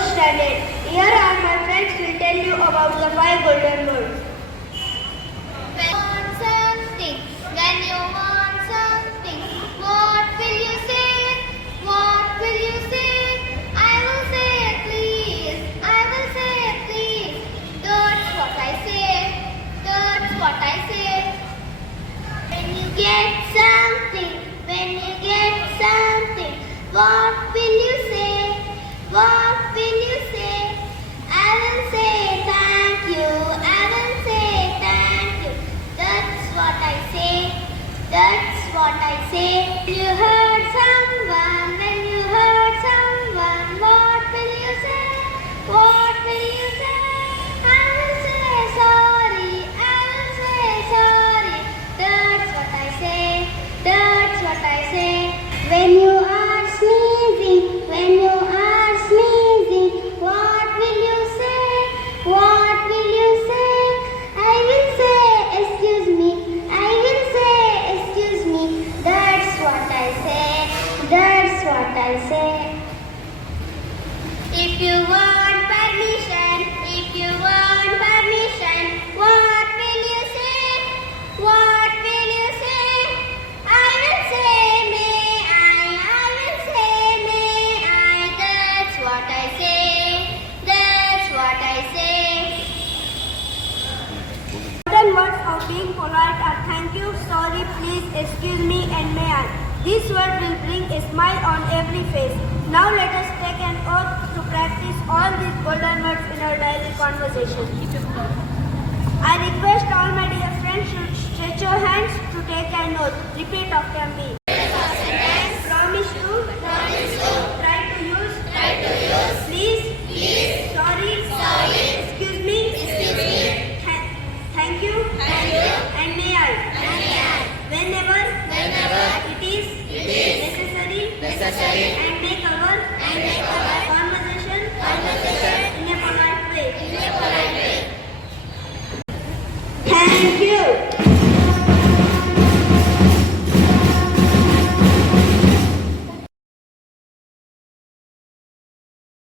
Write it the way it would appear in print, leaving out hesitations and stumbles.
4th standard. Here are my friends will tell you about the 5 golden words. When you want something, what will you say? What will you say? I will say please, I will say please. That's what I say, that's what I say. When you get something, when you get something, what will you say? What will you say? I will say thank you, I will say thank you. That's what I say, that's what I say. When you hurt someone, when you hurt someone, what will you say? What will you say? I will say sorry, I will say sorry. That's what I say, that's what I say. When you are sneezing, when you are sneezing, what will you say? What will you say? I will say excuse me, I will say excuse me. That's what I say, that's what I say. If you want permission, if you want permission, what will you say? What will you say? I will say may I will say may I. That's what I say, that's what I say. Golden words of being polite are thank you, sorry, please, excuse me, and may I. This word will bring a smile on every face. Now let us take an oath to practice all these golden words in our daily conversation. I request all my dear friends to stretch your hands to take an oath. Repeat after me. Promise to try to use please, sorry, excuse me, thank you, and may I. Whenever it is necessary and make